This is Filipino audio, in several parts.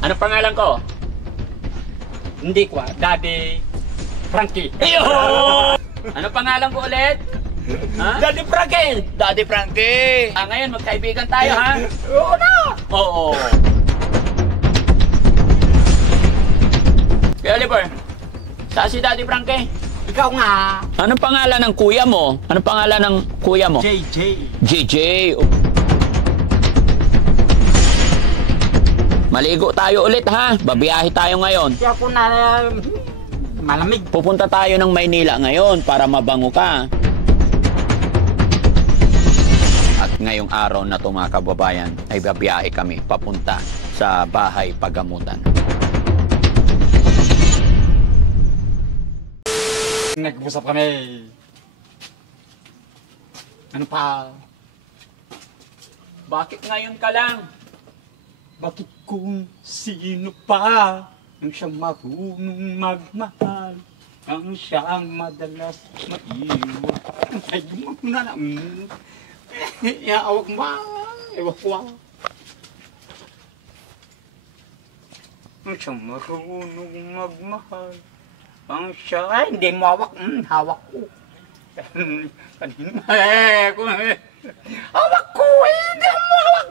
Ano pangalan ko? Hindi ko, Daddy Frankie. Ano pangalan ko ulit? Ha? Daddy Frankie! Daddy Frankie! Ngayon, magkaibigan tayo, ha? Oo na! Oo. Kaya Oliver, saan si Daddy Frankie? Ikaw nga! Anong pangalan ng kuya mo? Anong pangalan ng kuya mo? JJ. JJ. Maligo tayo ulit, ha? Babiyahe tayo ngayon. Kaya po na malamig. Pupunta tayo ng Maynila ngayon para mabango ka. At ngayong araw na ito, mga kababayan, ay babiyahe kami papunta sa bahay pagamutan. Nag-usap kami. Ano pa? Bakit ngayon ka lang? Bakit kung sino pa ang siyang marunong magmahal, ang siyang madalas maiwan? Ay, gumaguna na. Iawag mo. Ewan ko. Ang siyang marunong magmahal, ang siya. Ay, hindi mo hawak. Hawak ko. Kanina. Hawak ko. Hindi mo hawak.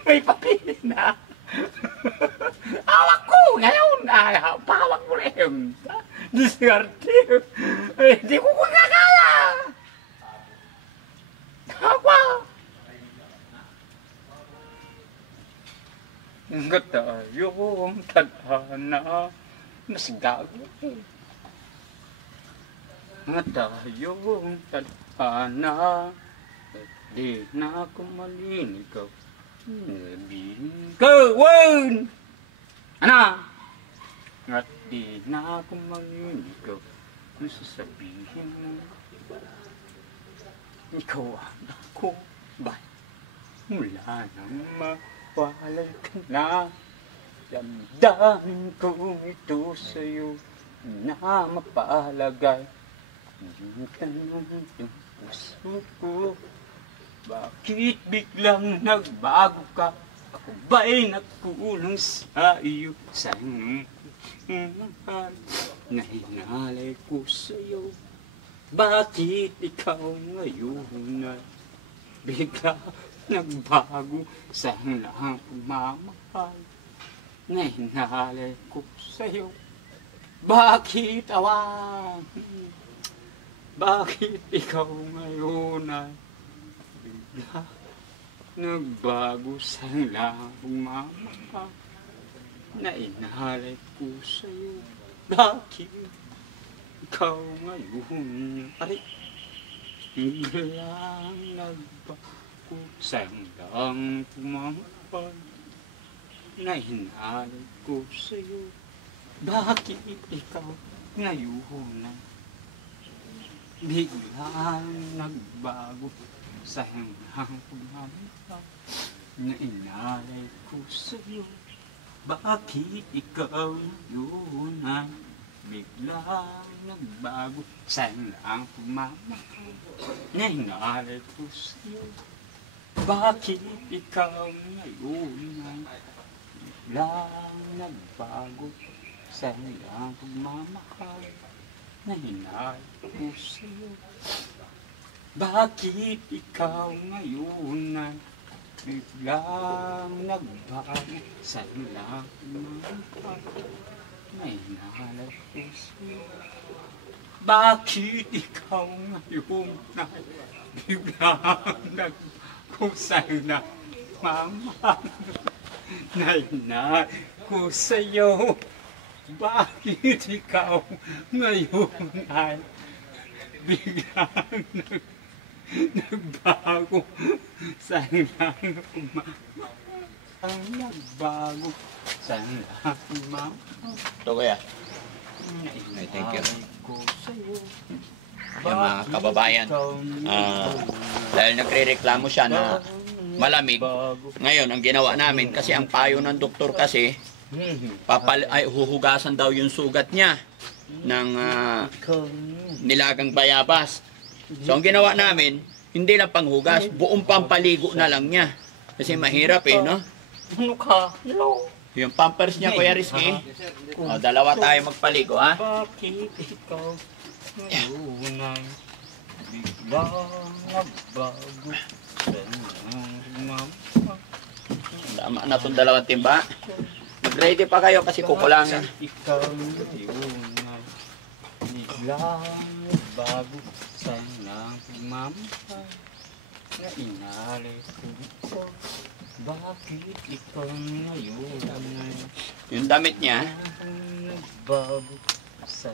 May papel na. Hawak ko. Ngayon. Pahawak ko rin. Discarte. Hindi ko kagaya. Hawak. Hanggat tayong tadhana. Mas gago. Hanggat tayong tadhana. Di na ako malinigaw. Gawin! Ano? At di na ako maninigaw. Ano sasabihin mo? Ikaw ang ako ba? Mula nang mawalay ka na, damdamin ko ito sa'yo na mapalagay. Yung tanong yung puso ko, bakit biglang nagbago ka? Ako ba'y nagkulang sa iyo? Sa mahal na hinalay ko sa'yo. Bakit ikaw ngayon na bigla nagbago sa lahang pagmamahal na hinalay ko sa'yo? Bakit awan? Bakit ikaw ngayon na bigla nagbago sa lahang pagmamahal na inahalay ko sa'yo? Bakit ikaw ngayon ay biglang nagbago sa lahang pagmamahal na inahalay ko sa'yo? Bakit ikaw ngayon ay biglang nagbago sa lahang pagmamahal na inalay ko sa'yo? Bakit ikaw yun ay biglang nagbago sa lahang pagmamahal na inalay ko sa'yo? Bakit ikaw ngayon ay biglang nagbago sa lahang pagmamahal na inalay ko sa'yo? Bakit ikaw ngayon ay biglang nagbago sa lahang pagmamahal na inalay ko sa'yo? Bakit ikaw ngayon ay biglang nagbago sa lahang pagmamahal na inalay ko sa'yo? Bakit ikaw ngayon ay biglang nagbago sa lahang pagmamahal? Nagbago sa lahang pagmamahal. Ito kuya. Ay, thank you. Yung mga kababayan, dahil nagre-reklamo siya na malamig, ngayon ang ginawa namin, kasi ang payo ng doktor kasi, huhugasan daw yung sugat niya ng nilagang bayabas. So ang ginawa namin, hindi lang panghugas, buong pampaligo na lang niya. Kasi mahirap no? Ano ka? Hello? Yung pampers niya, Kuya Rizky. O, dalawa tayo magpaligo, ha? Bakit ikaw ngayon ay biglang nagbago sa mama? Tama na itong dalawang timba. Mag-ready pa kayo kasi kukulangin. Ikaw ngayon ay biglang nagbago sa mama na inalis ko. Bakit ikaw ngayon ay Yung damit niya, nagbago sa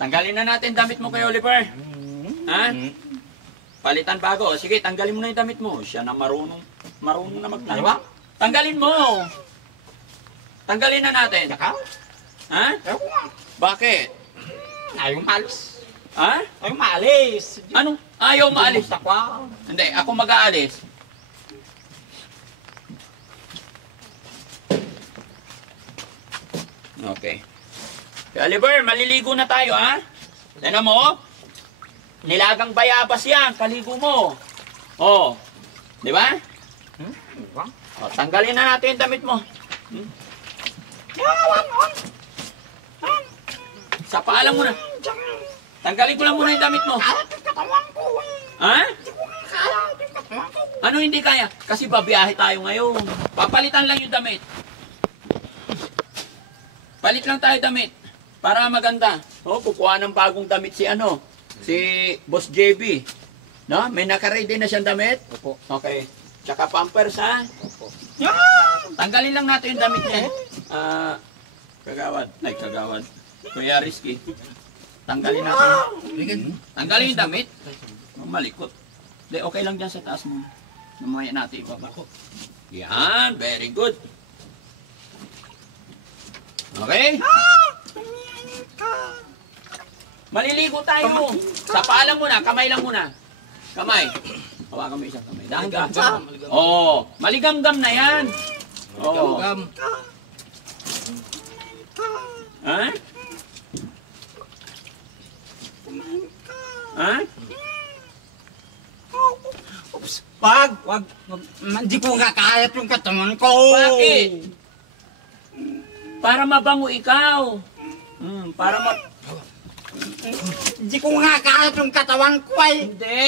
tanggalin na natin damit mo kay Oliver. Ha? Palitan bago. O, sige, tanggalin mo na yung damit mo. Siya na marunong na magtanggal. Tanggalin mo. Tanggalin na natin. Ha? Bakit? Ayaw maalis. Ha? Ayaw maalis. Anong ayaw maalis? Ako. Hindi, ako mag-aalis. Okay. Kaya Oliver, maliligo na tayo, ha? Tignan mo, nilagang bayabas yan, kaligo mo. Oh, di ba? O, tanggalin na natin yung damit mo. Sa paalang muna. Tanggalin ko lang muna yung damit mo. Ha? Ano hindi kaya? Kasi babiyahe tayo ngayon. Papalitan lang yung damit. Palit lang tayo damit. Para maganda. O, kukuha ng bagong damit si si Boss JB. No? May naka-ready na siyang damit? Opo. Okay. Tsaka pampers, ha? Opo. Tanggalin lang natin yung damit niya. Kagawad. Ay, kagawad. Kuya Rizky. Tanggalin natin. Tanggalin yung damit. Malikot. Hindi, okay lang dyan sa taas mo. Mamaya natin ibaba ko. Yan, very good. Okay? Maliligo tayo. Sa paalang muna, kamay lang muna. Kamay. Hawakan mo isang kamay. Dahan-dahan. Oo. Maligamgam na yan. Oo. Ha? Ha? Wag. Hindi ko nga kaya yung katawan ko. Bakit? Para mabango ikaw. Para Hindi ko nga kaya yung katawan ko ay. Hindi.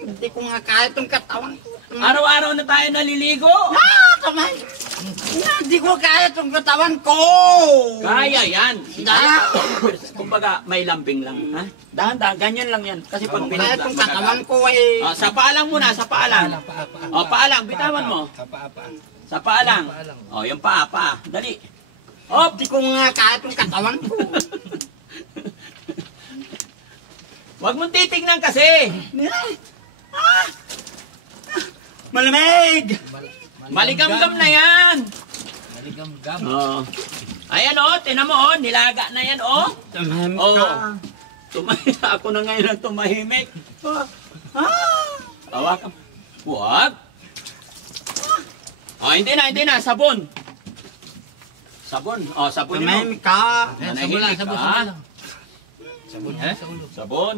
Hindi ko nga kaya yung katawan ko. Araw-araw na tayo naliligo. Kamay. Hindi ko kaya yung katawan ko. Kaya yan. Kumbaga, may lambing lang. Ha? Dahan-dahan, ganyan lang yan. Kasi pag Kaya pinagla, yung katawan ko ay. Sa paalang muna, sa paalang. O, paalang, bitawan mo. Sa paalang. O, yung paa. Dali. Hop! Hindi ko nga kaya yung katawan ko. Huwag mong titignan kasi. Malamig! Maligamgam na yan. Maligamgam. Oh. Ayan tinan mo nilaga na yan Tumahimik Oh. ka. Ako na ngayon ang tumahimik. Hawakan. Huwag. Hindi na, sabon. Sabon. Sabon mo. Tumahimik ka. Manahimik ka. Sabon sa ulo. Sabon.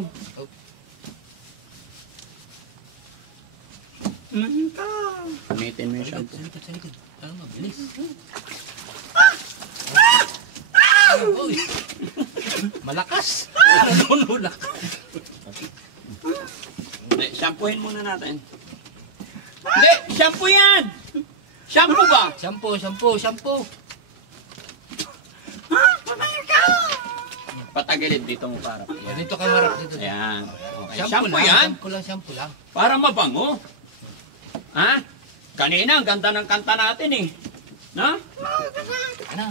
Tumahimik ka. Gamitin mo yung shampoo. Ano mabilis? Malakas! Nunulak! Hindi, shampoohin muna natin. Hindi, shampoo yan! Shampoo ba? Shampoo! Patagilid dito mo para. Dito ka marap dito. Ayan. Okay. Shampoo Shampoo yan. Shampoo lang. Para mabango. Ha? Kanina, ang ganda ng kanta natin eh. Na? Ano?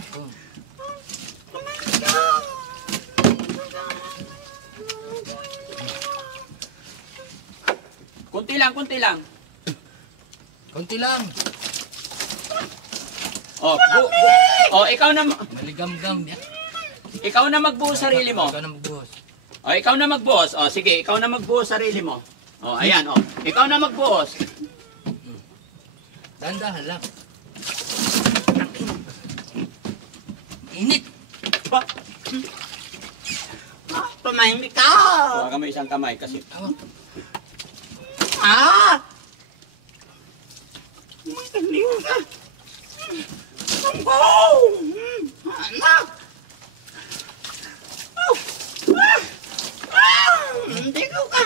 Kunti lang. Konti lang. Ikaw na Maligamgam niya. ikaw na magbuhos sarili mo. Ikaw na magbuhos. Ikaw na magbuhos. Sige, ikaw na magbuhos sarili mo. Ayan, Ikaw na magbuhos. Dahan-dahan lang. Init. Tumahimik ka. Huwag mo isang kamay kasi. Hindi ko ka. Oh! Anak! Hindi ko ka.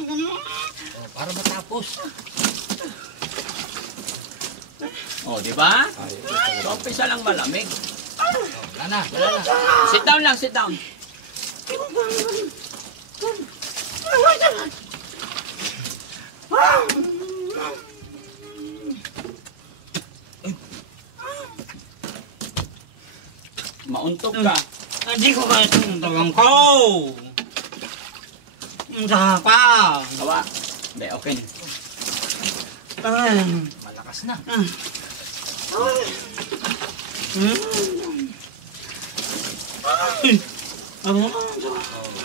Oh, para matapos. Oh, di ba? So, umpisa lang malamig. Oh, wala na, wala na. Sit down lang, sit down. Mauntog ka. Hindi ko kaya itong tagang ko. Ang saka. Kawa. Hindi, okay na. Ay. Malakas na.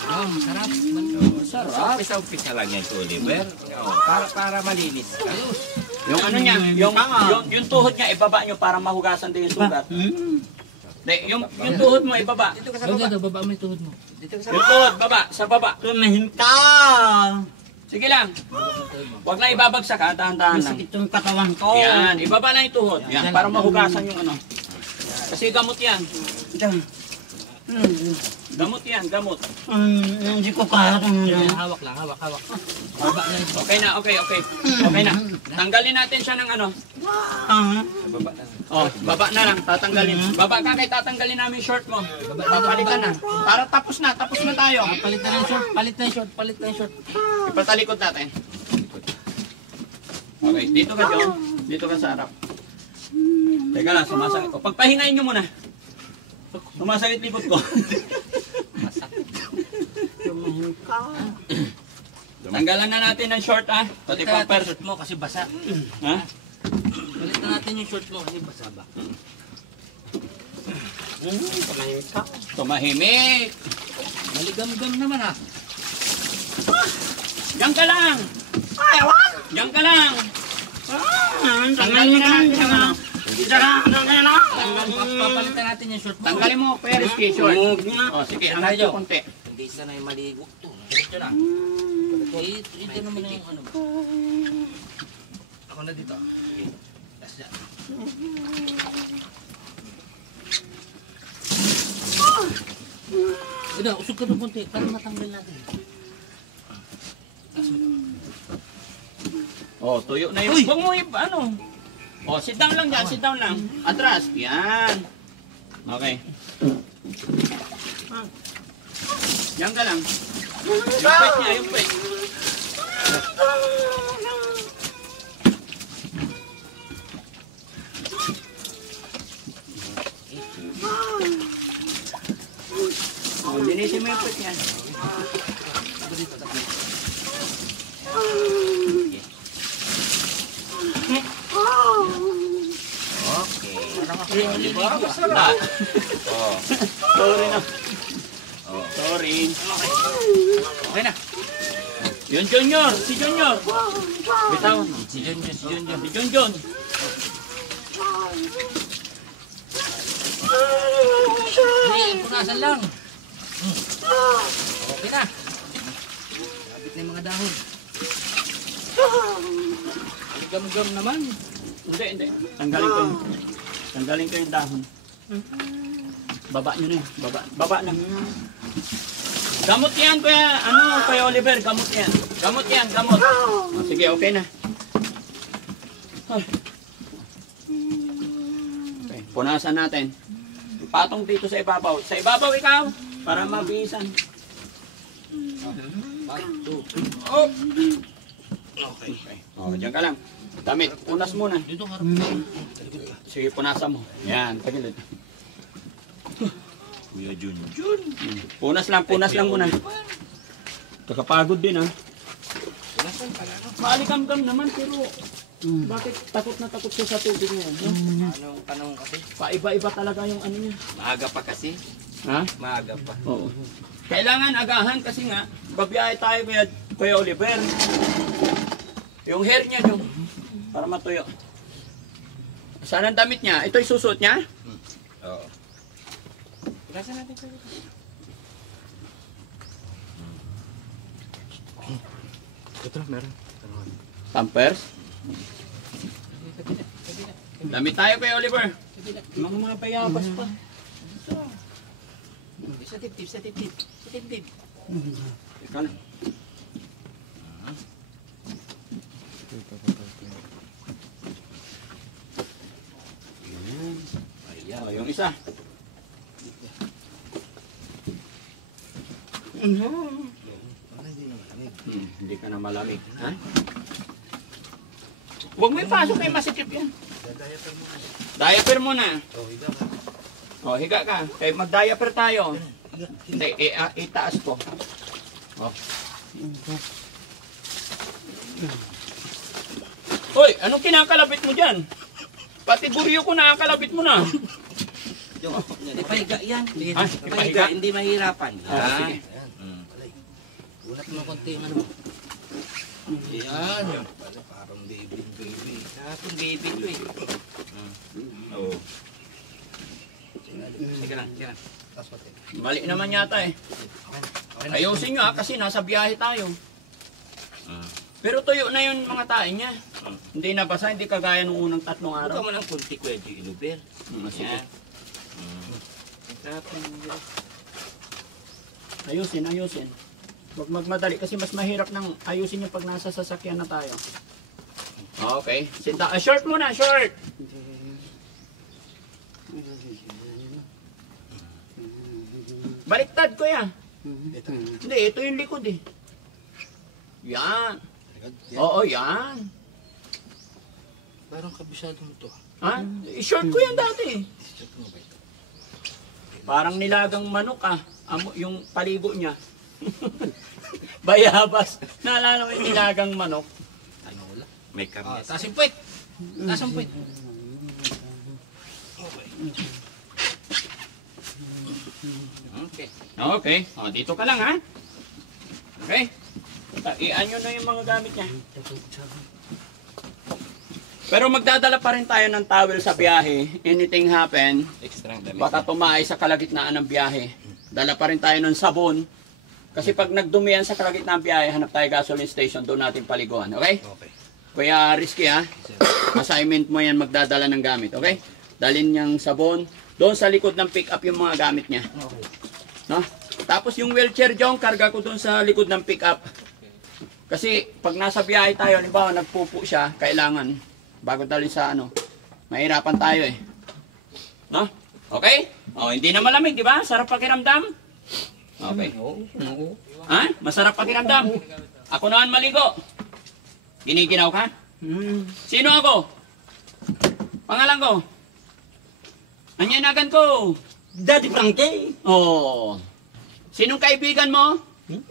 Oh, masarap. Sarap. Umpisa lang yan, Oliver. Para malinis ka. Ayos. Yung ano niya, yung tuhod niya, ibaba nyo para mahugasan din yung sugat. Hindi, yung tuhod mo, ibaba. Dito ka sa Huwag baba. na, baba mo yung tuhod mo. Dito ka sa Yung baba. tuhod, baba, sa baba. Tumahin ka. Sige lang. Huwag na ibabagsak ha, dahan-dahan lang. Masakit yung katawan ko. Yan, ibaba lang yung tuhod. Yan, para mahugasan yung ano. Kasi gamot yan. Gamot yan, gamot. Hindi ko kaya itong Hawak lang, hawak. Baba na yun. Okay na, okay. Okay na. Tanggalin natin siya ng ano. Sa baba lang. Oh, baba na lang, tatanggalin. Baba ka kay tatanggalin namin yung short mo. Papalitan na. Para tapos na tayo. Palit na yung short, palit na yung short. Ipatalikod natin. Okay, dito ka John. Dito ka sa harap. Teka lang, sumasakit ko. Pagpahingayin nyo muna. Sumasakit likod ko. tumahin ka. Tanggalan na natin ng short ha. Pati Palit na natin yung pampers. short mo kasi basa. Ha? Palit na natin yung short mo kasi basa ba. Tumahin ka. Tumahimik. Maligam-gam naman ha. Diyan ka lang. Ayawan! Diyan ka lang. Tanggalin na natin ang ano. Papalitan natin yung short mo. Tanggalin mo, Peris, kay short. O, sige, angat Tayo. ko konti. Hindi sanay maligo to. Diretso na. Ito naman yung ano. Ako na dito. Last dyan. Ina, usog ka ng konti para matanggal natin. O, tuyo na yun. Huwag mo ano. O, sit down lang dyan, sit down lang. Atras. Yan. Okay. Yan ka lang. Yung pet niya, yung pet. O, linisin mo yung pet niya. Okay. Ah. Oh. Sorry na. Sorry. Okay na. Yun, Junior. Si Junior. Bitawan mo. Si John. Si Junjun. Hindi, punasan lang. Okay na. Kapit na yung mga dahon. Gam-gam naman. Hindi. Tanggalin ko yung dahon. Baba nyo na yun. Baba lang. Gamot yan, Kuya Oliver. Gamot yan. Gamot. O, sige, okay na. Ay. Okay, punasan natin. Patong dito sa ibabaw. Sa ibabaw ikaw, para mabisan. Oh. Okay. O, dyan ka lang. Damit, punas muna. Dito harap. Sige, punasan mo. Yan, tagilid. Kuya Junjun. Punas lang muna. Kakapagod din ha. Maalikam-kam naman pero bakit takot na takot siya sa tubig niya? Anong tanong kasi? Paiba-iba talaga yung ano niya. Maaga pa kasi. Ha? Maaga pa. Oo. Kailangan agahan kasi nga, babiyahe tayo Kuya Oliver. Yung hair niya yung para matuyo. Saan ang damit niya? Ito yung susuot niya? Oo. Pulasan natin kayo. Pampers? Damit tayo kay Oliver. Mga bayabas pa. Sa tip-tip, sa tip-tip. Sa tip-tip. Ikaw na. Ayan. Oh, yung isa. Hindi ka na malamig. Ha? Huwag mo ipasok kay masikip yan. Diaper mo na. Oh, higa ka. Kaya mag-diaper tayo. Hindi, itaas ko. Oh. Hoy, anong kinakalabit mo dyan? Pati buryo ko nakakalabit mo na. Ipahiga yan. Ah, Ipahiga, hindi mahirapan. Ah, sige. Ulat mo konti yung ano mo. Yan. Parang baby. Kapong baby ko eh. Oh. Sige lang, sige lang. Mali naman yata eh. Ayusin nyo kasi nasa biyahe tayo. Pero tuyo na yun mga tae niya. Hindi nabasa, hindi kagaya nung unang 3 Huwag araw. mo ng kunti ko yung inuber. Sige. Kapong Ayusin. Huwag magmadali kasi mas mahirap nang ayusin yung pag nasa sasakyan na tayo. Okay. Sinta, short muna, short! Baliktad ko yan. Hindi, ito yung likod eh. Yan. Oo, yan. Parang kabisado mo to. Ha? Short ko yan dati. Parang nilagang manok ah. Yung paligo niya. Bayabas. Naalala mo yung nilagang manok? May karnes. Taas yung puwet. Taas ang puwit. Okay. Okay. O, dito ka lang ha. Okay. Ian nyo na yung mga gamit niya. Pero magdadala pa rin tayo ng towel sa biyahe. Anything happen, Extra damit. baka tumahay sa kalagitnaan ng biyahe. Dala pa rin tayo ng sabon. Kasi pag nagdumi yan sa kalagitnaan ng biyahe, hanap tayo gasoline station, doon natin paliguan. Okay? Okay. Kuya Risky ha, assignment mo yan magdadala ng gamit. Okay? Dalhin niyang sabon. Doon sa likod ng pick up yung mga gamit niya. No? Tapos yung wheelchair Jong, karga ko doon sa likod ng pick up. Kasi pag nasa biyahe tayo, halimbawa nagpupo siya, kailangan bago dalhin sa ano, mahirapan tayo eh. No? Okay? Oh, hindi na malamig, di ba? Sarap pakiramdam? Okay. Ha? Masarap pakiramdam? Ako naman maligo. Giniginaw ka? Sino ako? Pangalan ko? Anyanagan ko? Daddy Frankie! Oh. Sinong kaibigan mo?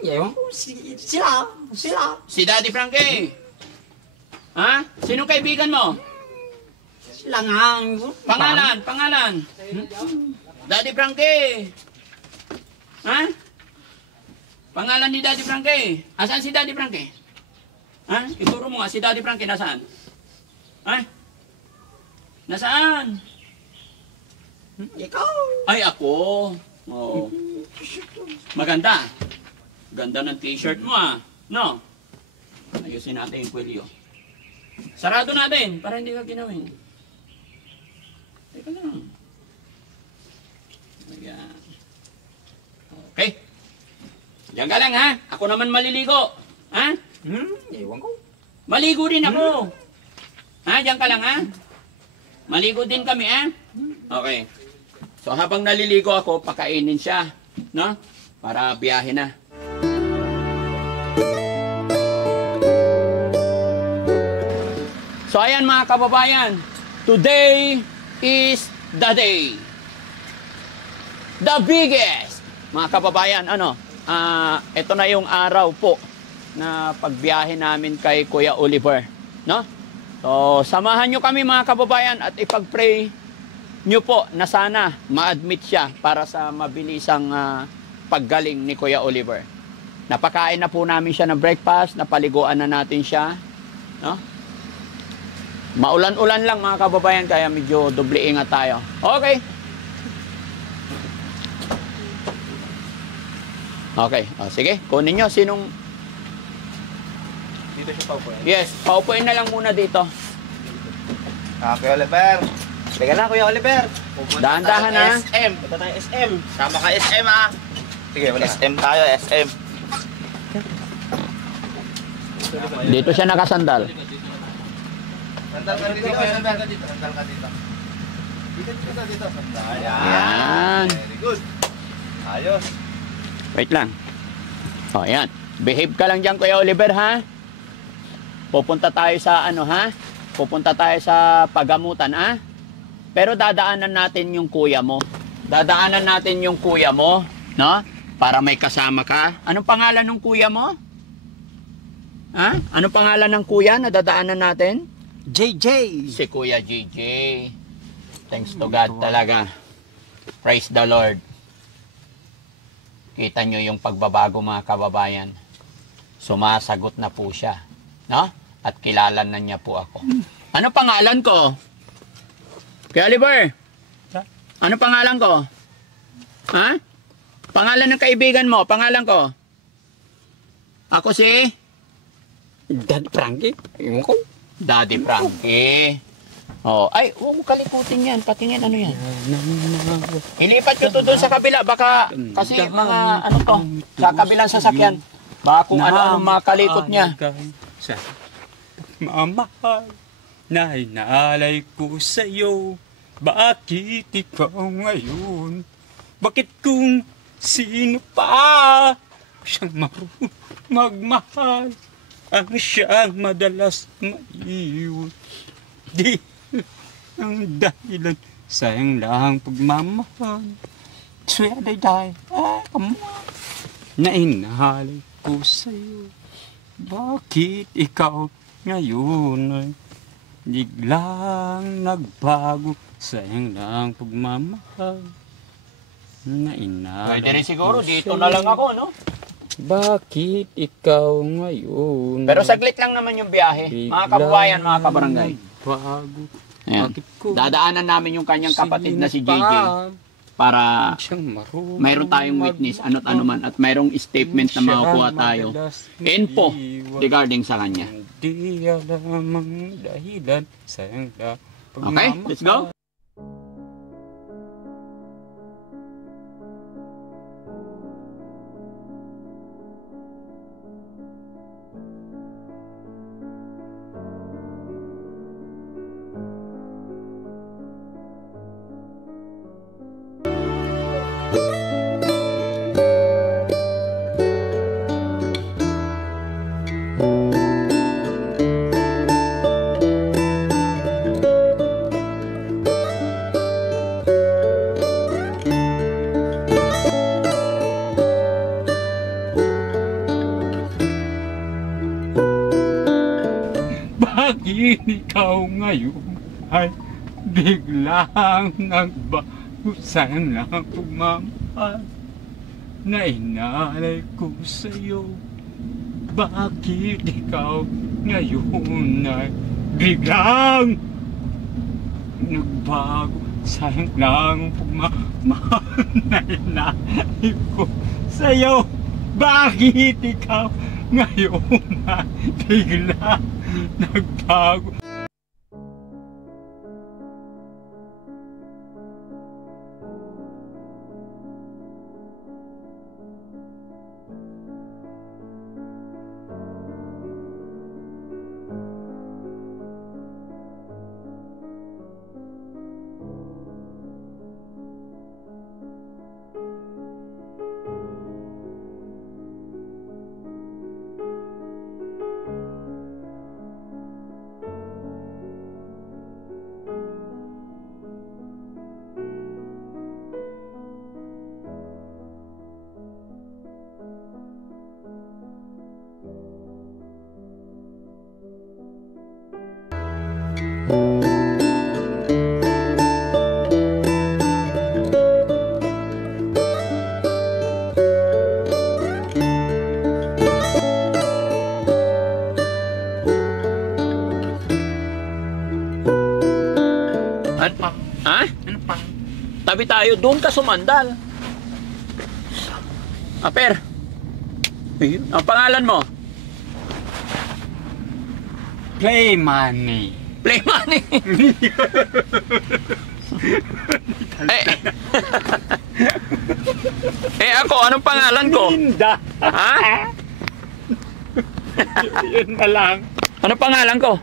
Ewan ko, sila. Si Daddy Frankie. Ha? Sinong kaibigan mo? Sila nga. Pangalan. Daddy Frankie. Ha? Pangalan ni Daddy Frankie. Asan si Daddy Frankie? Ha? Ituro mo nga si Daddy Frankie nasaan? Ha? Nasaan? Ikaw. Ay, ako. Oh. Maganda. Ganda ng t-shirt mo ah. No? Ayusin natin yung kwelyo. Sarado natin para hindi ka ginawin. Teka lang. Ayan. Okay. Diyan ka lang ha. Ako naman maliligo. Ha? Ewan ko. Maligo din ako. Ha? Diyan ka lang ha. Maligo din kami ha. Okay. So habang naliligo ako, pakainin siya. No? Para biyahe na. So ayan mga kababayan, today is the day. The biggest. Mga kababayan, ito na yung araw po na pagbiyahe namin kay Kuya Oliver, no? So samahan nyo kami mga kababayan at ipag-pray nyo po na sana ma-admit siya para sa mabilisang paggaling ni Kuya Oliver. Napakain na po namin siya ng breakfast, napaliguan na natin siya, no? Maulan-ulan lang mga kababayan kaya medyo doble ingat tayo. Okay. Okay, sige, kunin nyo. Sinong... Dito siya paupuin. Yes, paupuin na lang muna dito. Kuya Oliver. Teka na, Kuya Oliver. Dahan-dahan ha. SM. Punta tayo SM. Sama ka SM ha. Sige, wala. SM tayo, SM. Dito siya nakasandal. Sandal ka dito, sandal ka dito. Sandal ka dito. Dito. Sandal. Yan. Very good. Ayos. Wait lang. O, yan. Behave ka lang dyan, Kuya Oliver, ha? Pupunta tayo sa ano, ha? Pupunta tayo sa pagamutan, ha? Pero dadaanan natin yung kuya mo. Dadaanan natin yung kuya mo, no? Para may kasama ka. Anong pangalan ng kuya mo? Ha? Anong pangalan ng kuya na dadaanan natin? JJ. Si Kuya JJ. Thanks to God talaga. Praise the Lord. Kita nyo yung pagbabago mga kababayan. Sumasagot na po siya. No? At kilala na niya po ako. Ano pangalan ko? Kuya Oliver? Ano pangalan ko? Ha? Pangalan ng kaibigan mo? Pangalan ko? Ako si? Daddy Frankie. Ewan ko. Daddy Frankie. Oh, ay, huwag mo kalikutin yan. Patingin, ano yan? Ilipat nyo to doon sa kabila. Baka, kasi mga, ano to, sa kabilang sasakyan. Baka kung ano-ano makalikot niya. Sa mamahal na inaalay ko sa'yo. Bakit ikaw ngayon? Bakit kung sino pa siyang marunong magmahal? Ang siyang madalas maiwan. Di ang dahilan sayang lang pagmamahal. Swear they die. Come on. Na inahalay ko sa'yo. Bakit ikaw ngayon ay biglang nagbago? Sayang lang pagmamahal. Na inahalay Pwede rin ko siguro, dito sa'yo. na lang ako, no? Bakit ikaw ngayon? Pero saglit lang naman yung biyahe. Mga kababayan, mga kabarangay. Bago. Ayan. Dadaanan namin yung kanyang kapatid na si JJ para mayroon tayong witness, ano't ano man, at mayroong statement na makukuha tayo. Info regarding sa kanya. Hindi alam ang dahilan. Sayang lang. Okay, let's go. Bakit ikaw ngayon ay biglang nagbago? Sayang lang pagmamahal na inalay ko sa'yo. Bakit ikaw ngayon ay biglang nagbago? Sayang lang pagmamahal na inalay ko sa'yo. Bakit ikaw ngayon ay biglang nagbago? Ha? Tabi tayo, doon ka sumandal. Aper, ang pangalan mo? Play money. Play money. eh, ako, anong pangalan ko? Linda. Ha? Yun na lang. Anong pangalan ko?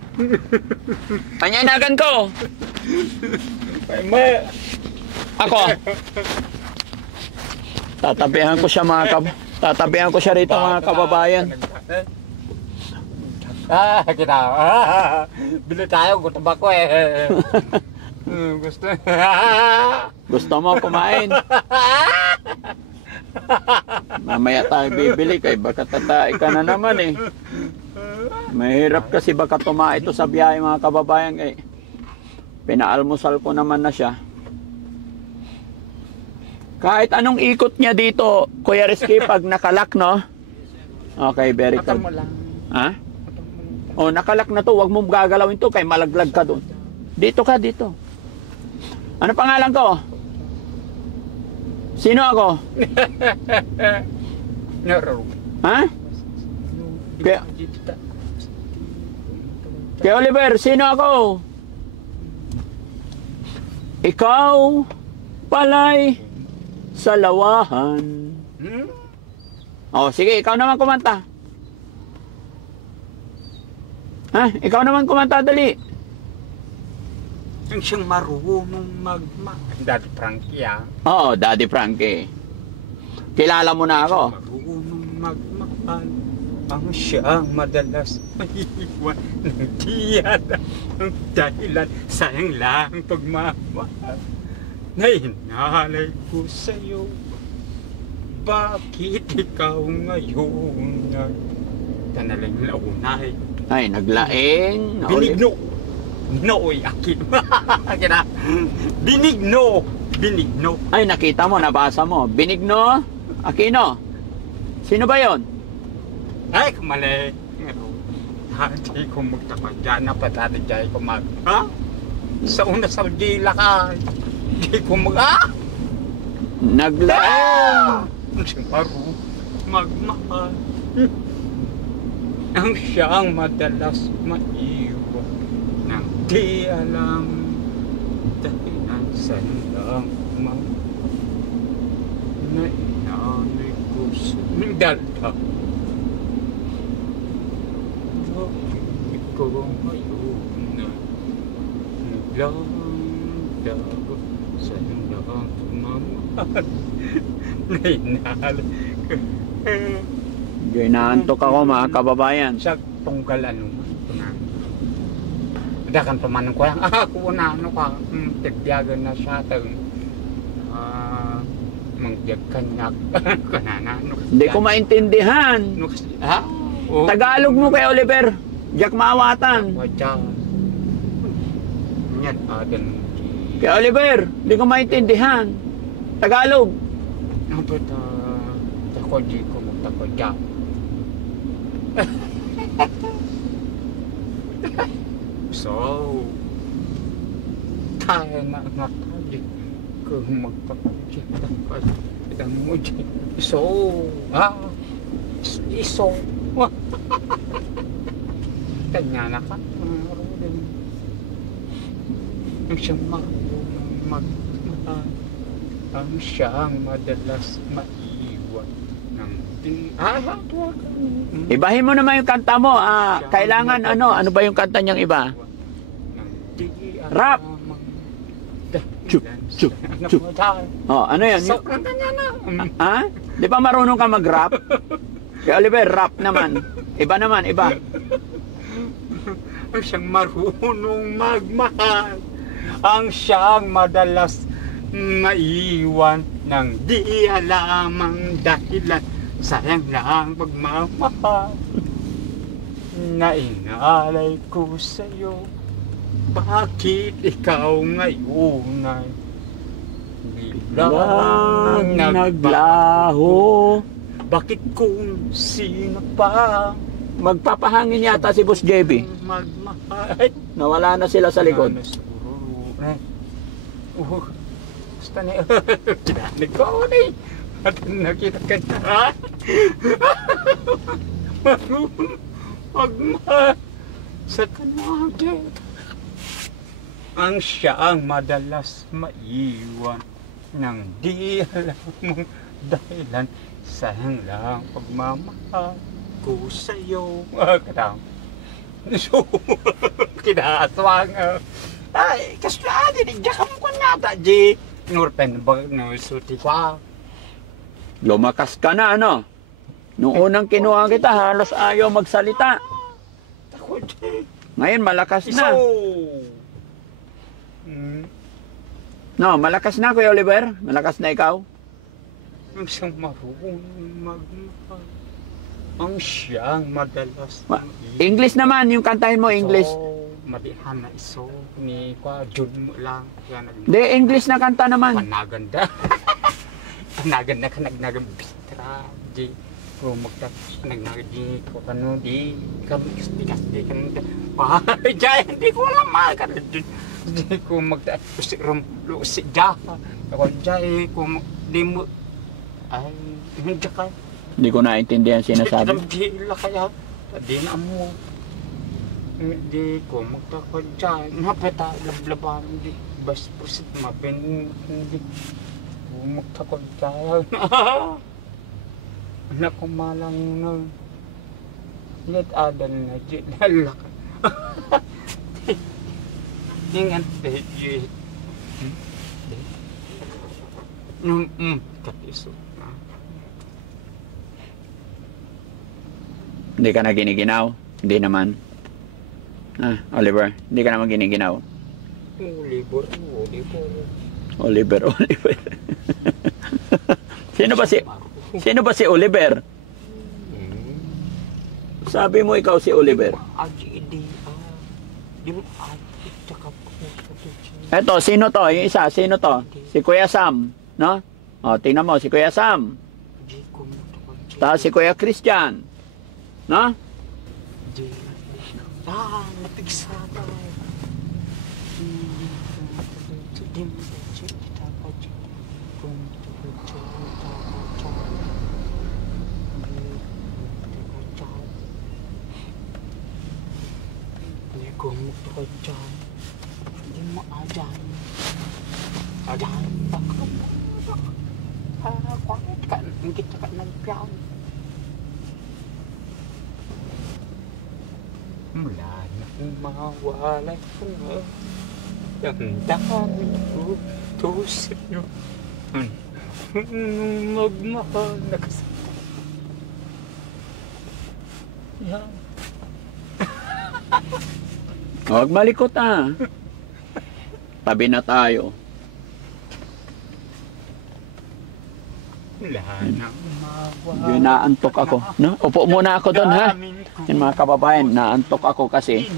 Panyanagan ko. Ako. Tatabihan ko siya tatabihan ko siya rito mga kababayan. Kita. Bili tayo, gutom ako eh. Gusto. Gusto mo kumain? Mamaya tayo bibili kay baka tatay ka na naman eh. Mahirap kasi baka tumae ito sa biyahe mga kababayan eh. Pinaalmusal ko naman na siya. Kahit anong ikot niya dito, Kuya Rizky, pag nakalak, no? Okay, very good. Ha? Oh, nakalak na to. Huwag mo gagalawin to kay malaglag ka doon. Dito ka, dito. Ano pangalan ko? Sino ako? Ha? Kay Oliver, sino ako? Ikaw pala'y sa lawahan. Oh, sige, ikaw naman kumanta. Ha? Ikaw naman kumanta, dali. Yung siyang marunong magma. Daddy Frankie ah. Oo, Daddy Frankie. Kilala mo na ako. Marunong magmahal. Ang siyang madalas maiiwan ng tiyan. Ang dahilan sayang lang pagmamahal. Nainalay ko sa'yo. Bakit ikaw ngayon ay tanalang launay? Ay, naglaing. Binigno. Nooy, akin. Kina. Binigno. Binigno. Ay, nakita mo, nabasa mo. Benigno Aquino. Sino ba yon? Ay, kumali. Hindi ko magtakot dyan na patati dyan ko mag... Ha? Sa una sa dila ka. Hindi ko mag... Ha? Naglaing. Ang siyang magmahal. Ang siyang madalas maiwan nang di alam dahilan sa lang na inanay ko sa dalda. Ikaw ngayon na naglandago sa lang mamahal na inanay ko. Ginaantok ako mga kababayan. Sa tunggal ano man. Ada kan pemanang ko ako na ano ka tibyagan na siya tang mangyag kanyak kanana no. Hindi ko maintindihan. Ha? Tagalog mo kay Oliver. Jack Mawatan. Wacha. Nyat adan Kay Oliver, hindi ko maintindihan. Tagalog. Ano ba ko di ko magtakot. So, tayo na nakali kung magpapakita ka ilang mo dyan. So, iso. Kanya na ka. Ang siyang magmahal. Ang siyang madalas maiwan ng Ibahin mo naman yung kanta mo. Kailangan ano ba yung kanta niyang iba? Rap. Chup, chup, chup. Oh, ano yan? Sobrang kanya na. Ha? Di ba marunong ka mag-rap? Kay Oliver, rap naman. Iba naman, iba. Ang siyang marunong magmahal. Ang siyang madalas maiwan ng di alamang dahilan. Sayang lang pagmamahal na inalay ko sa'yo. Bakit ikaw ngayon ay biglang naglaho? Bakit kung sino pa Magpapahangin yata si Boss JB. magmahal? Nawala na sila sa likod. Basta na tinanig ko na at nakita ka na. Marunong magmahal sa kanagin. ang siyang madalas maiwan nang di alam mong dahilan. Sayang lang pagmamahal ko sa'yo. Katang. So, kinaswang. Ay, kaslaan, dinigyan mo ko nata, G. Nurpen ba, nusuti ko. Lumakas ka na, ano? Noong unang kinuha kita, halos ayaw magsalita. Ako, G. Ngayon, malakas So, na. No, malakas na, Kuya Oliver. Malakas na ikaw. ang siyang marunong magmahal, ang siyang madalas English naman, yung kantahin mo, English. madihan na iso ni kwa Jun mo lang yan Hindi, English na kanta naman. panaganda panaganda ka nagnagang bistra di ko magtap nagnagi ko kano di kami di kan pa jay hindi ko alam ka di ko magta si rom si ja ako jay ko di mo ay hindi ka Hindi ko naintindihan sinasabi. Di la kaya di na mo di ko magtakot dyan napeta lablaban di bas pusit mapen di ko magtakot dyan anak ko malang na let adan na di lalak ingat di katiso Hindi ka na giniginaw? Hindi naman. Oliver, hindi ka naman giniginaw. Oliver. Oliver. Sino ba si Oliver? Sabi mo ikaw si Oliver. Eto, sino to? Yung isa, sino to? Si Kuya Sam, no? O, tingnan mo, si Kuya Sam. Tapos si Kuya Christian. No? Napigsata. Hindi ko magtukod dyan. Hindi mo ajan. Ajan. Kwakit ka. Hindi ka nagpiyan. Mula na mawalay ko na ang dami ko to sa'yo magmahal na kasama yan. Huwag malikot Tabi na tayo. Mula na mawalay. Yung naantok ako. No? Upo muna ako doon, ha? Yung mga kababayan, naantok ako kasi.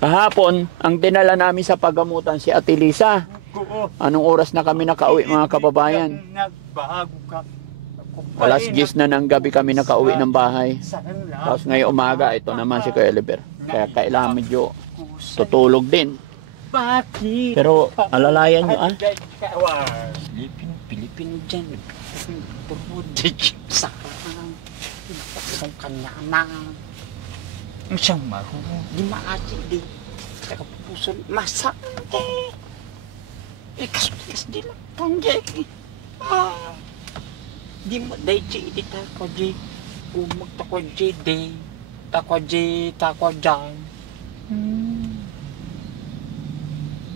Kahapon, ang dinala namin sa paggamutan si Ate Lisa. Anong oras na kami nakauwi, mga kababayan? Alas 10 na ng gabi kami nakauwi ng bahay. Tapos ngayong umaga, ito naman si Kuya Oliver. Kaya kailangan medyo tutulog din. Pero alalayan nyo, Pilipino dyan. Sa isang kanya na siyang marunong di maati di puso masak ikas di lang tangge di mo day di tako di umag tako di tako dyan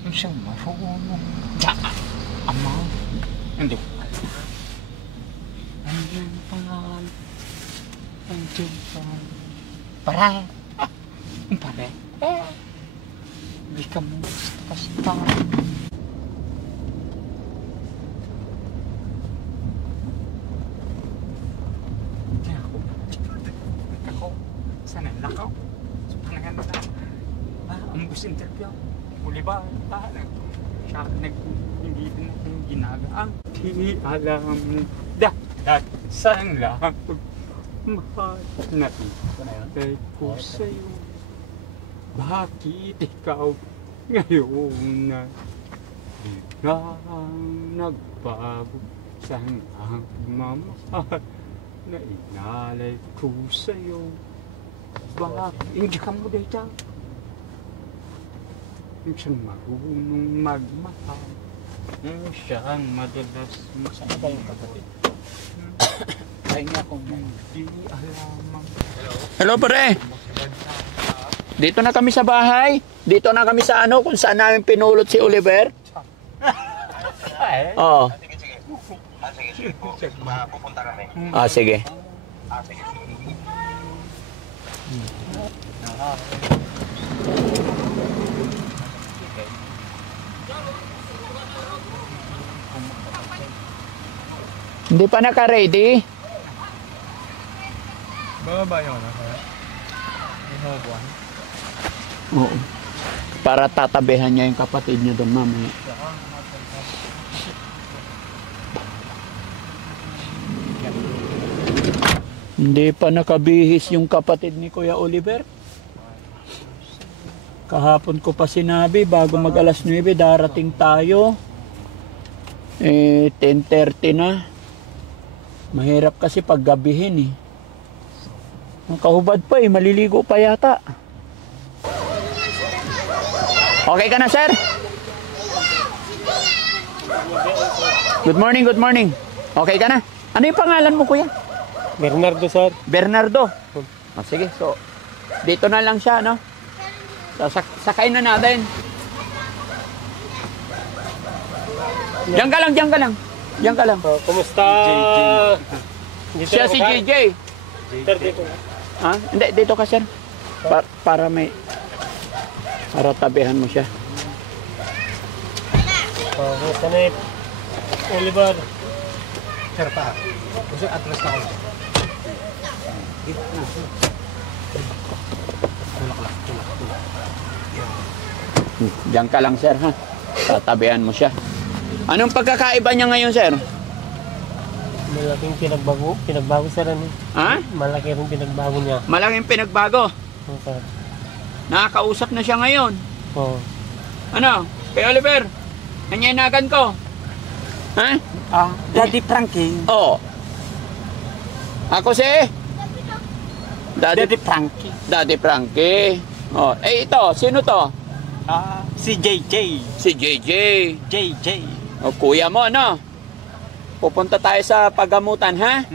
siyang marunong dyan ama hindi ko alam ang pangalan Pare. Pare. Hindi ka mo kasi tao. Ako. Sana nakaw. So, panangan na. Ang bus interview. Uli ba? Siya hindi na ginagaang. Di alam. Saan lang. Mahal na itay ko sa'yo. Bakit ikaw ngayon na biglang nagbago? Saan ang mamahal na inalay ko sa'yo? Bakit hindi ka mo dito? Siyang marunong magmahal. Siyang madalas Saan ba yung kapatid? Ay nga kung hindi alamang. Hello, pare. Dito na kami sa bahay. Dito na kami sa ano, kung saan namin pinulot si Oliver. Oo. Sige po. Pupunta kami. Ah, sige. Sige. Hindi pa naka-ready. Bababa yung ano? Yung buwan. Oo. Para tatabihan niya yung kapatid niya doon mamaya. Hindi pa nakabihis yung kapatid ni Kuya Oliver. Kahapon ko pa sinabi, bago mag alas 9, darating tayo. 10:30 na. Mahirap kasi paggabihin eh. Ang kahubad pa eh, maliligo pa yata. Okay ka na, sir? Good morning, good morning. Okay ka na? Ano yung pangalan mo, kuya? Bernardo, sir. Bernardo. Oh, sige, so dito na lang siya, no? So, sakay na natin. Diyan ka lang, diyan ka lang. Diyan ka lang. Kumusta? Siya si JJ. Sir, dito. Ha? Hindi, dito ka, sir. Para may... Para tabihan mo siya. Kumusta na Oliver? Sir pa. Gusto atras ka ako. Diyan ka lang, sir, ha? Tatabihan mo siya. Anong pagkakaiba niya ngayon, sir? Malaking pinagbago sir ano? Ha? Malaki rin pinagbago niya. Malaking pinagbago. Okay. Nakakausap na siya ngayon. Oo. Ano? Kay Oliver, nanyayanagan ko. Ha? Daddy Frankie. Oo. Ako si... Daddy Frankie. Daddy Frankie. Oh, eh ito, sino to? Si JJ. Si JJ. JJ. O, kuya mo, ano? Pupunta tayo sa paggamutan, ha?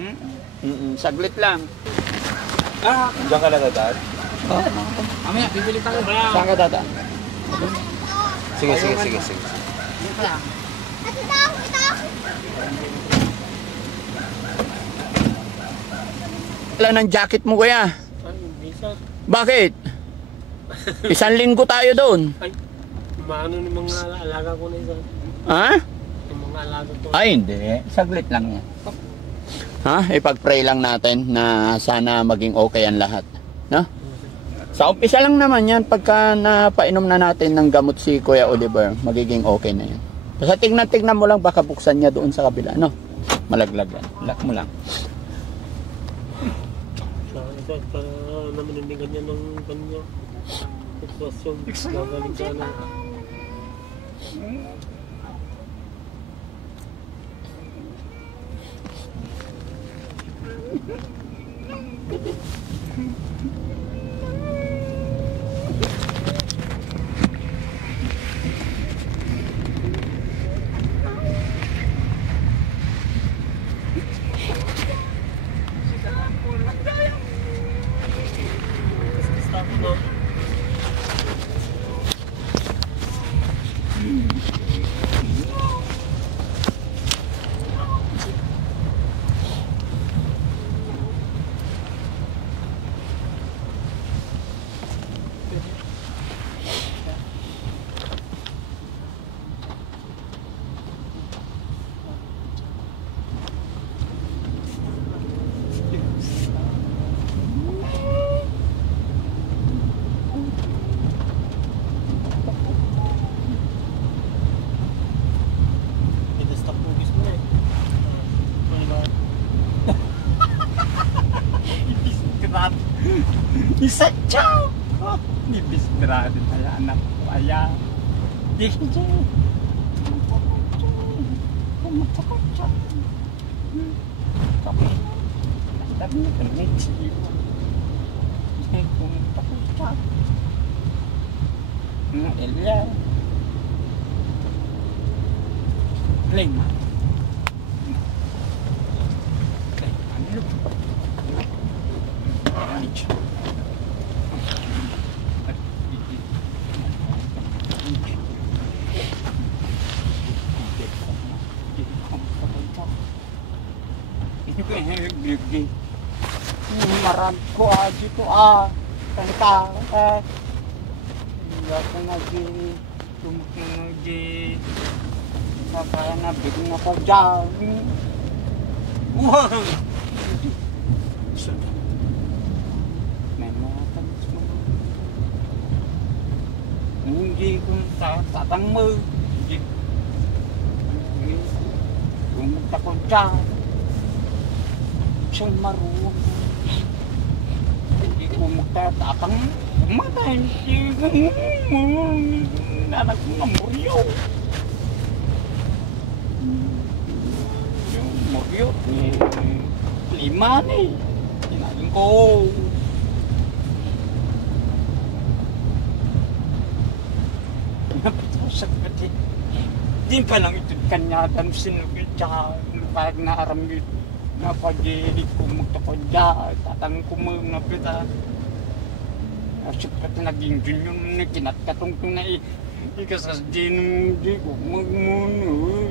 Saglit lang. Diyan ka lang dad. Mamaya, bibili tayo. Saan ka tata? Sige. Wala ng jacket mo, kuya. Hindi sir. Bakit? 1 linggo tayo doon. Maano ng mga alaga ko na sir. Ha? Yung mga alaga ko. Ay, hindi. Saglit lang yan. Ha? Ipag-pray lang natin na sana maging okay ang lahat. No? Sa umpisa lang naman yan, pagka napainom na natin ng gamot si Kuya Oliver, magiging okay na yan. Basta tignan mo lang, baka buksan niya doon sa kabila, no? Malaglag yan. Lock mo lang. Sir, para namanindigan niya ng kanya. Sitwasyon. Gagaling ka na. Isa chow! Nibis grabe tayo anak ko. Ayan. Dikit siya. Kumatakot siya. Kami. Dami niya kami siya. Kumatakot siya. Ilya. Lima. Marami ko dito kanta hindi ako kaya nabigyan ako dyan. Wow! May mga tamis mo. Hindi ko tatang mo. Pumunta ko dyan. Siyang marunong. Hindi ko magtatakang umatay. Anak ko nga muryo. Yung muryo, lima ni. Kinain ko. Napitasak pati. Di pa lang ito kanyatan sinugit. Tsaka pag naaramit. Napagili ko magtakodya, tatang ko mga pita. Asip pati naging dun yung kinat-katong-tong na ikasas din di ko magmuno,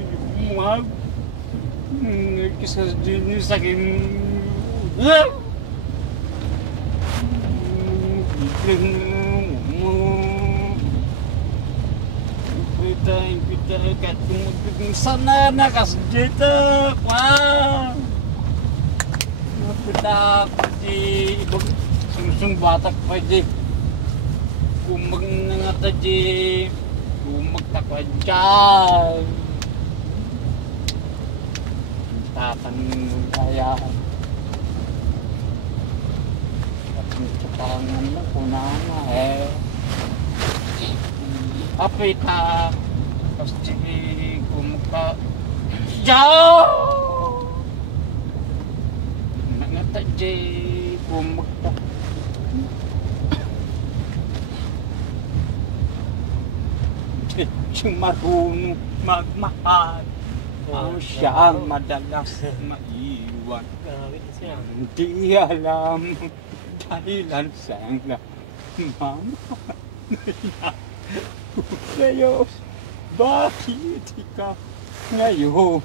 yung ikasas din yung sakin. Pita, katong sana nakas dito, wow! Kita di ibang sungsung batak pa di kumag nga ta di kumagtakwa dyan tatang kaya at nagsapangan na kunana apita pasti kumagta dyan Jay kumagta yung marunong magmahal ang siyang madalas maiwan hindi alam dahilan sana mama Diyos bakit ikaw ngayon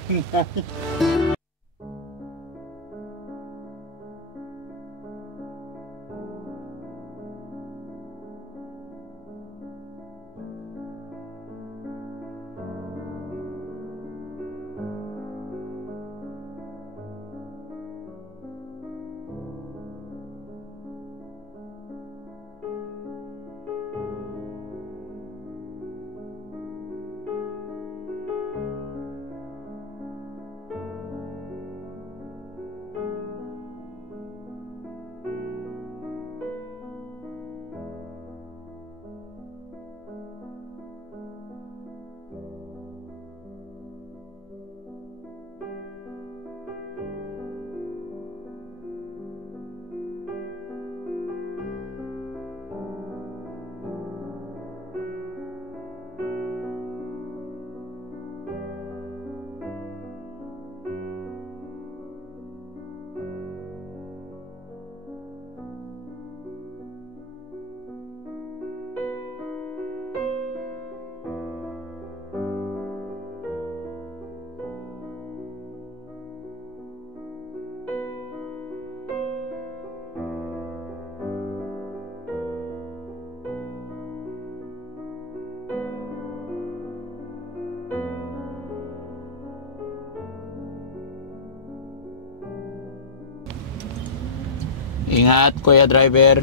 Ingat kuya driver.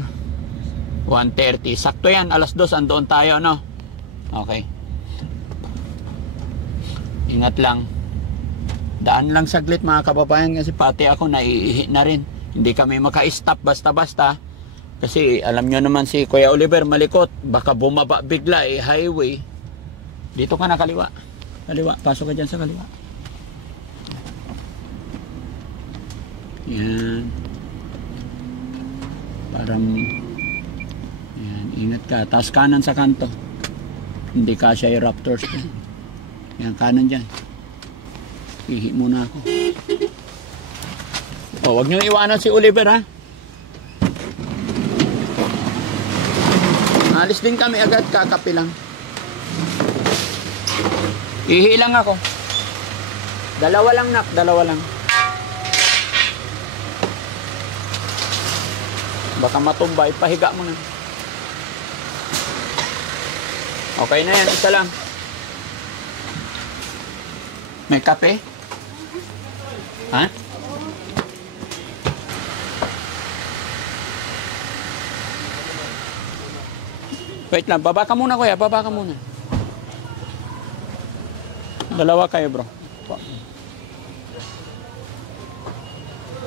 1:30. Sakto yan, alas 2 andoon tayo, no? Okay. Ingat lang. Daan lang saglit mga kababayan kasi pati ako naiihi na rin. Hindi kami maka-stop basta-basta. Kasi alam nyo naman si Kuya Oliver malikot. Baka bumaba bigla highway. Dito ka na kaliwa. Kaliwa, pasok ka dyan sa kaliwa. Yan. Parang yan, ingat ka. Taas kanan sa kanto. Hindi kasya yung Raptors. Yan, kanan dyan. Ihi muna ako. O, wag niyong iwanan si Oliver, ha? Alis din kami agad, kakape lang. Ihi lang ako. Dalawa lang, nak. Dalawa lang. Baka matumba, ipahiga mo na. Okay na yan, isa lang. May kape? Ha? Wait lang, baba ka muna kuya, baba ka muna. Dalawa kayo bro.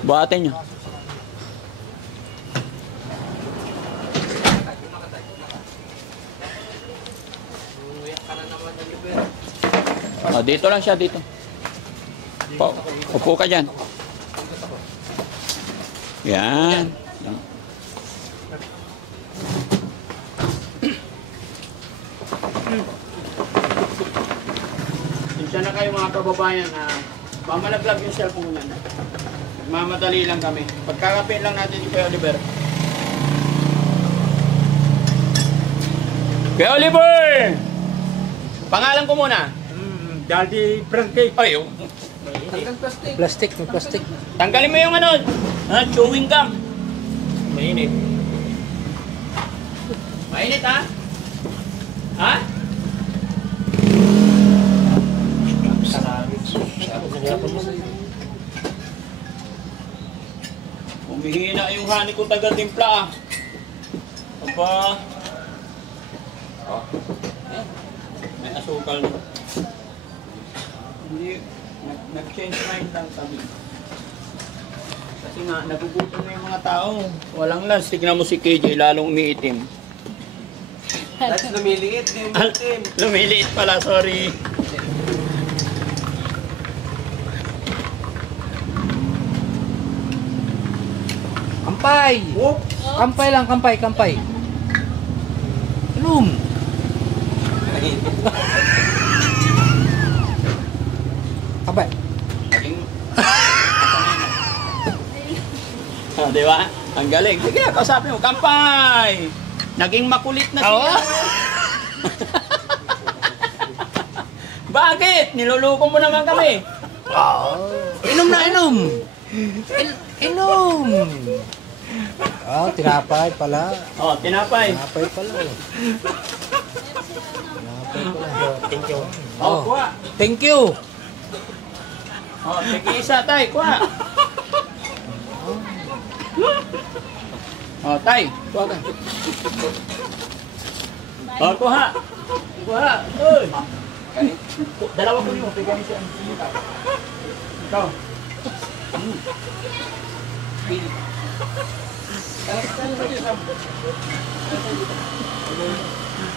Buhatin nyo. Oh, dito lang siya, dito. Upo ka dyan. Yan. Sinsya na kayo mga kababayan na mamalaglag yung cellphone na. Mamadali lang kami. Pagkakapin lang natin si Kuya Oliver. Kuya Oliver! Pangalan ko muna. Daddy Frankie. Ay, oh. Plastic, may plastic. Tanggalin mo yung ano, chewing gum. Mainit. Mainit ha? Ha? Humihina yung hani ko taga-timpla ah. Aba. Oh. May asukal na. Hindi, nag-change mind lang kami. Kasi nga, nagugutom na yung mga tao. Walang lunch. Tignan mo si KJ, lalong umiitim. That's lumiliit. Lumiliit pala, sorry. Kampay! Kampay lang, kampay, kampay. Inom! Kampay. Oh, di ba? Ang galing. Sige, kausapin mo. Kampay! Naging makulit na siya. Bakit? Niluluko mo naman kami. Inom na, inom! Inom! Ah, tinapay pala. Oh, tinapay. Tinapay pala. Tinapay pala. Thank you. Oh, kuha. Thank you! Oh, sige isa, tay. Kuha. Oh, tay. Kuha ka. Oh, kuha. Kuha. Uy. Dalawa ko niyo. Bigyan niyo siya. Ikaw.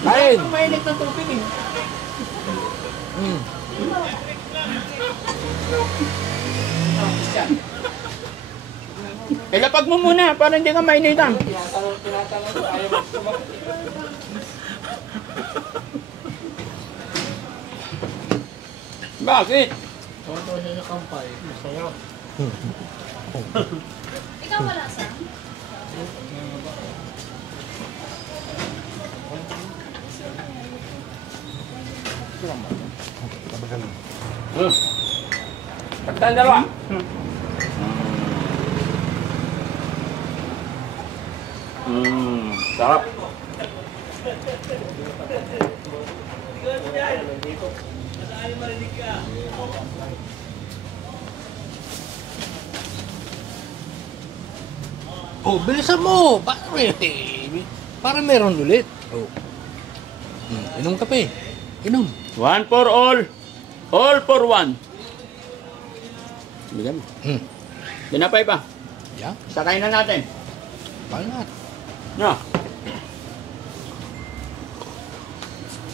Kain! Mainit ng tubig eh. Ilapag mo muna para hindi ka mainitan. Bakit? Ikaw wala sa? Pagtaan dalawa. Sarap. Oh, bilisan mo! Para meron ulit. Oh. Inom kape. Inom. One for all. All for one. Bigyan mo. Dinapay pa. Yeah, Sakayin na natin. pangat. No.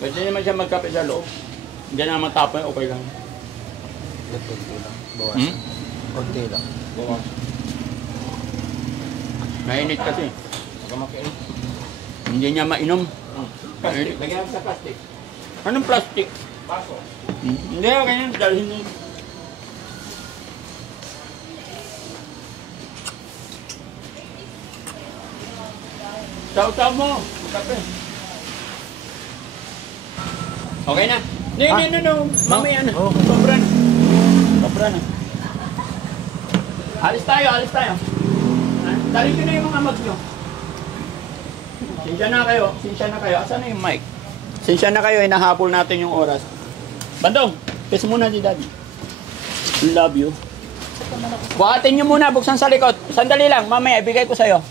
Pwede naman siya magkape sa loob. Hindi na matapay, okay lang. Konti lang. Bawasan. Konti lang. Mainit kasi. Hindi niya mainom. Mainit. Lagyan sa plastic. Anong plastic? Baso. Hindi, ganyan. Dalhin mo. Saw-saw mo. Kape. Okay na. No. Mamaya na. Sobra na. Sobra na. Alis tayo. Dalhin ko na yung mga mag nyo. Sinsya na kayo. Asan na yung mic? Sinsya na kayo, hinahabol natin yung oras. Bandong, kiss muna si Daddy. Love you. Buhatin nyo muna, buksan sa likod. Sandali lang, mamaya, ibigay ko sa'yo.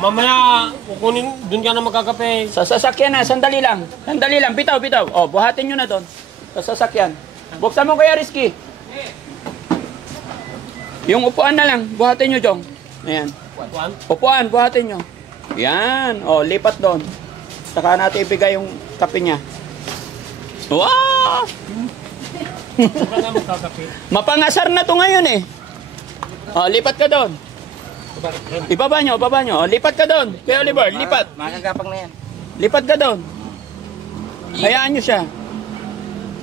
Mamaya, kukunin, dun ka na magkakape. Sa sasakyan na, sandali lang. Bitaw. O, buhatin nyo na doon. Sa sasakyan. Buksan mo kaya, Rizky. Yung upuan na lang, buhatin nyo, Jong. Ayan. Upuan, buhatin nyo. Yan. O, lipat doon. Saka natin ibigay yung kape niya. Wow! Saka na magkakape. Mapangasar na to ngayon eh. O, lipat ka doon. Ibaba nyo. O, lipat ka doon. Kaya Oliver, lipat. Makagapang na yan. Lipat ka doon. Hayaan nyo siya.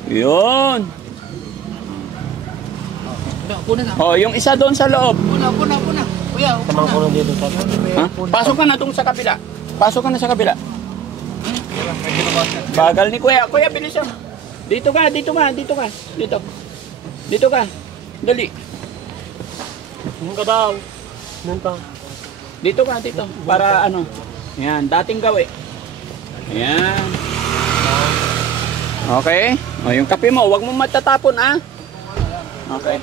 Yun. O, yung isa doon sa loob. Puna. Kuya, Tamang ko lang dito sa Ha? Pasok ka na doon sa kabila. Bagal ni Kuya. Kuya, bilis siya. Dito ka. Dito ka. Dali. Nung ka daw. Nung ka. Dito. Para ano. Yan, dating gawi. Yan. Okay. O, yung kape mo, huwag mo matatapon, ah. Okay.